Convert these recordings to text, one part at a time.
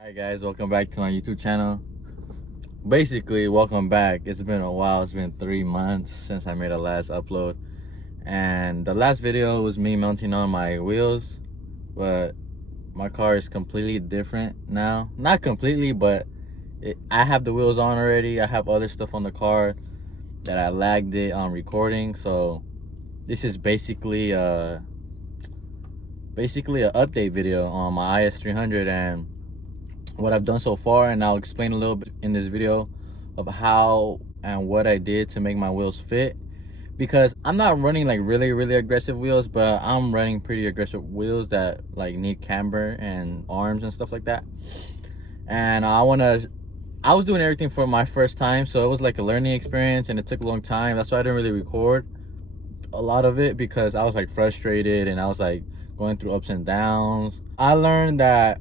Alright guys, welcome back to my YouTube channel. Basically, welcome back. It's been a while. It's been 3 months since I made a last upload. And the last video was me mounting on my wheels. But my car is completely different now. Not completely, but I have the wheels on already. I have other stuff on the car that I lagged it on recording. So this is basically an update video on my IS300 and what I've done so far, and I'll explain a little bit in this video of how and what I did to make my wheels fit, because I'm not running like really aggressive wheels, but I'm running pretty aggressive wheels that like need camber and arms and stuff like that. And I was doing everything for my first time, so it was like a learning experience and it took a long time. That's why I didn't really record a lot of it, because I was like frustrated and I was like going through ups and downs. I learned that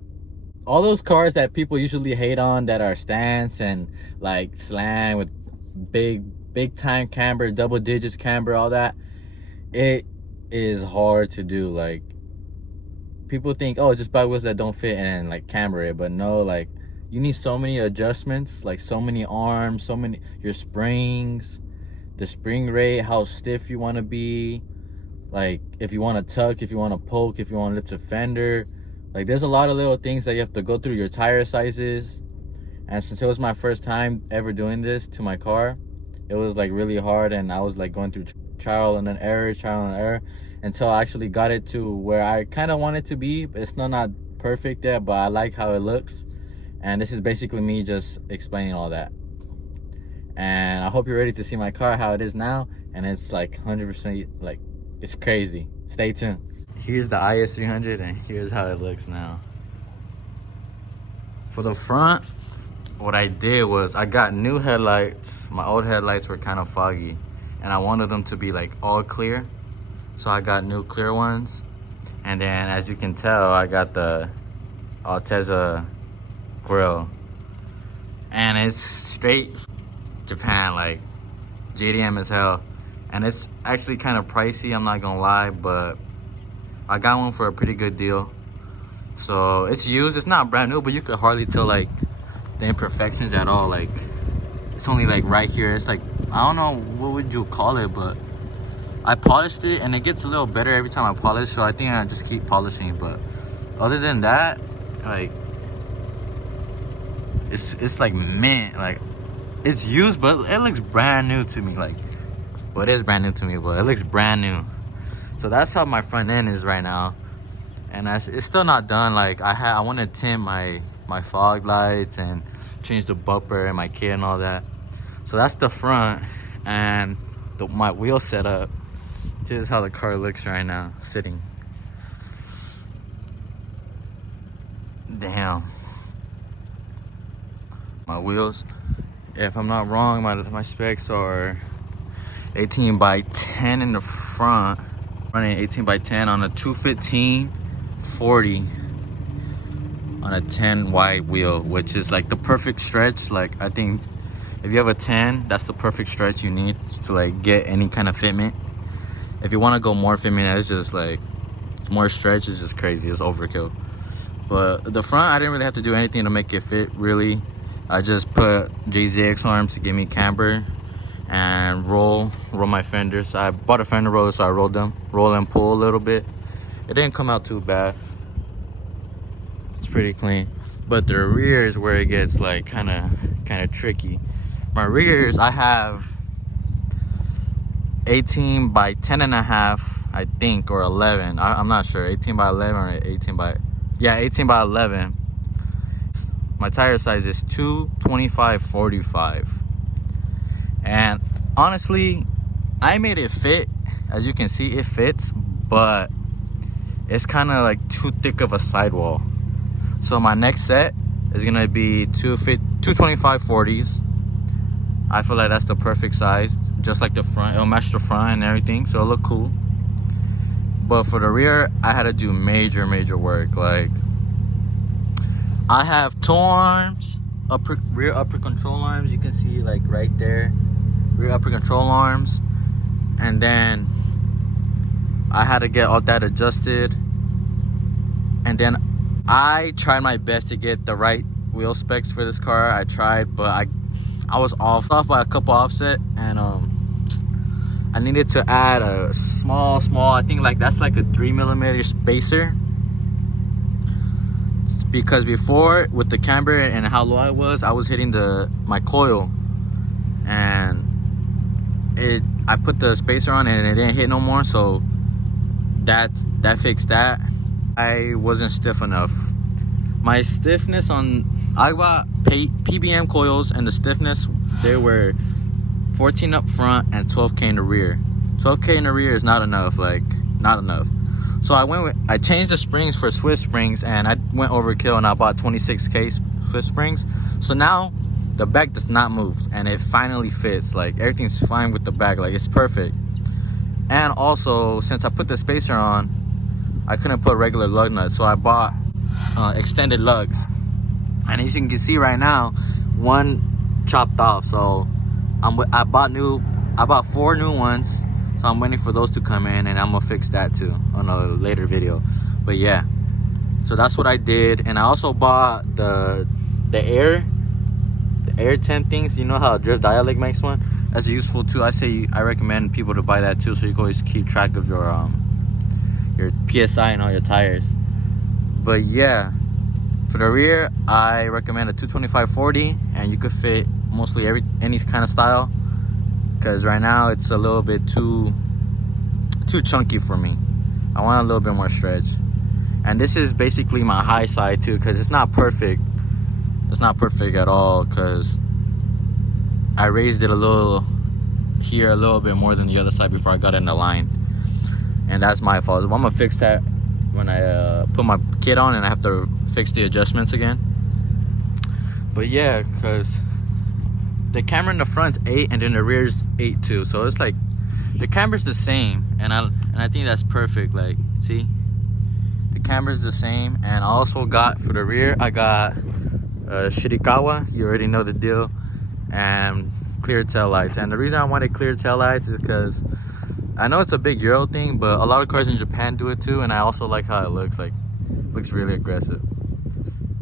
all those cars that people usually hate on, that are stance and like slam with big time camber, double digits camber, all that, it is hard to do. Like, people think, oh, just buy wheels that don't fit and like camber it, but no, like you need so many adjustments, like so many arms, so many, your springs, the spring rate, how stiff you want to be, like if you want to tuck, if you want to poke, if you want to lift a fender. Like, there's a lot of little things that you have to go through, your tire sizes. And since it was my first time ever doing this to my car, it was like really hard, and I was like going through trial and error until I actually got it to where I kind of want it to be. It's still not perfect yet, but I like how it looks. And this is basically me just explaining all that. And I hope you're ready to see my car, how it is now. And it's like 100%, like, it's crazy. Stay tuned. Here's the IS300 and here's how it looks now. For the front, what I did was I got new headlights. My old headlights were kind of foggy and I wanted them to be like all clear. So I got new clear ones. And then, as you can tell, I got the Altezza grill. And it's straight Japan, like JDM as hell. And it's actually kind of pricey, I'm not gonna lie, but I got one for a pretty good deal. So it's used, it's not brand new, but you could hardly tell like the imperfections at all. Like, it's only like right here. It's like, I don't know what would you call it, but I polished it and it gets a little better every time I polish. So I think I just keep polishing. But other than that, like, it's like mint. Like, it's used, but it looks brand new to me. Like, well, it is brand new to me, but it looks brand new. So that's how my front end is right now, and it's still not done. Like, I want to tint my fog lights and change the bumper and my kit and all that. So that's the front and my wheel setup. This is how the car looks right now, sitting. Damn. My wheels, if I'm not wrong, my specs are 18 by 10 in the front. Running 18 by 10 on a 215 40 on a 10 wide wheel, which is like the perfect stretch. Like, I think if you have a 10, that's the perfect stretch you need to like get any kind of fitment. If you want to go more fitment, it's just like more stretch is just crazy, it's overkill. But the front, I didn't really have to do anything to make it fit, really. I just put JZX arms to give me camber and roll my fenders. So I bought a fender roller, so I roll and pull a little bit. It didn't come out too bad. It's pretty clean. But the rear is where it gets like kind of tricky. My rears, I have 18 by 10 and a half, I think, or 11. I'm not sure. 18 by 11 or 18 by 11. My tire size is 225/45. And honestly, I made it fit. As you can see, it fits, but it's kind of like too thick of a sidewall. So my next set is gonna be 225/40s. I feel like that's the perfect size, just like the front. It'll match the front and everything, so it'll look cool. But for the rear, I had to do major work. Like, I have toe arms, rear upper control arms. You can see like right there, rear upper control arms. And then I had to get all that adjusted. And then I tried my best to get the right wheel specs for this car. I tried, but I was off by a couple offset, and I needed to add a small, I think like that's like a 3mm spacer, because before with the camber and how low I was hitting my coil, and I put the spacer on and it didn't hit no more, so that fixed that. I wasn't stiff enough. My stiffness I bought PBM coils, and the stiffness, they were 14 up front and 12K in the rear. 12K in the rear is not enough, like not enough. So I changed the springs for Swiss springs, and I went overkill and I bought 26K Swiss springs. So now the back does not move, and it finally fits. Like everything's fine with the back, like it's perfect. And also, since I put the spacer on, I couldn't put regular lug nuts, so I bought extended lugs. And as you can see right now, one chopped off. So I bought 4 new ones. So I'm waiting for those to come in, and I'm gonna fix that too on a later video. But yeah, so that's what I did. And I also bought the air tent things. You know how Drift Dialect makes one? That's useful too. I recommend people to buy that too, so you can always keep track of your PSI and all your tires. But yeah, for the rear, I recommend a 225/40, and you could fit mostly any kind of style, because right now it's a little bit too chunky for me. I want a little bit more stretch. And this is basically my high side too, because it's not perfect. It's not perfect at all, because I raised it a little bit more than the other side before I got in the line, and that's my fault. I'm gonna fix that when I put my kit on, and I have to fix the adjustments again. But yeah, because the camera in the front's 8 and then the rear's 8 too, so it's like the camera's the same, and I think that's perfect. Like, see, the camera's the same. And I also got, for the rear, I got Shirikawa, you already know the deal, and clear tail lights. And the reason I wanted clear tail lights is because I know it's a big Euro thing, but a lot of cars in Japan do it too, and I also like how it looks. Like, looks really aggressive.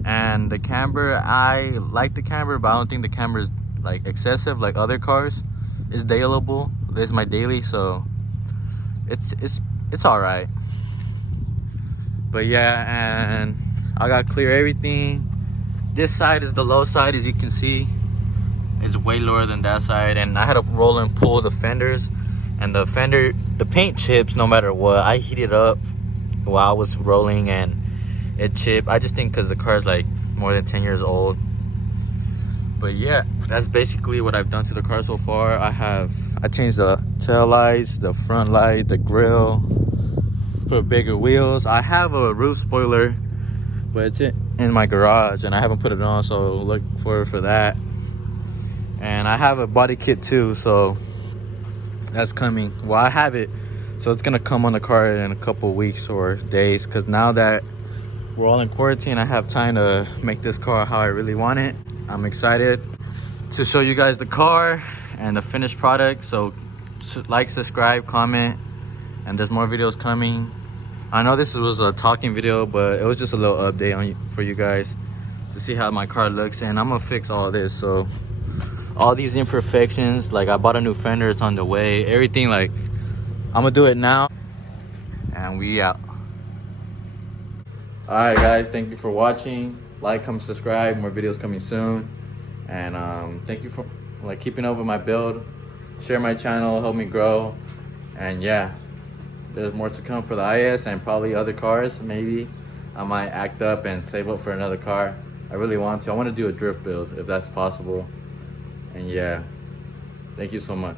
And the camber, I like the camber, but I don't think the camber is like excessive like other cars. It's dailyable. This is my daily, so it's all right. But yeah, and I got clear everything. This side is the low side, as you can see. It's way lower than that side, and I had to roll and pull the fenders, and the paint chips no matter what. I heated up while I was rolling, and it chipped. I just think because the car is like more than 10 years old. But yeah, that's basically what I've done to the car so far. I changed the tail lights, the front light, the grill, put bigger wheels. I have a roof spoiler, but it's in my garage, and I haven't put it on, so look for that. And I have a body kit too, so that's coming. Well, I have it, so it's gonna come on the car in a couple weeks or days, because now that we're all in quarantine, I have time to make this car how I really want it. I'm excited to show you guys the car and the finished product. So like, subscribe, comment, and there's more videos coming. I know this was a talking video, but it was just a little update for you guys to see how my car looks. And I'm gonna fix all this, so all these imperfections, like I bought a new fender, it's on the way, everything. Like, I'm gonna do it now, and we out. All right guys, thank you for watching. Like, comment, subscribe, more videos coming soon. And thank you for like keeping up with my build. Share my channel, help me grow. And yeah, there's more to come for the IS and probably other cars. Maybe I might act up and save up for another car. I really want to. I want to do a drift build if that's possible. And yeah, thank you so much.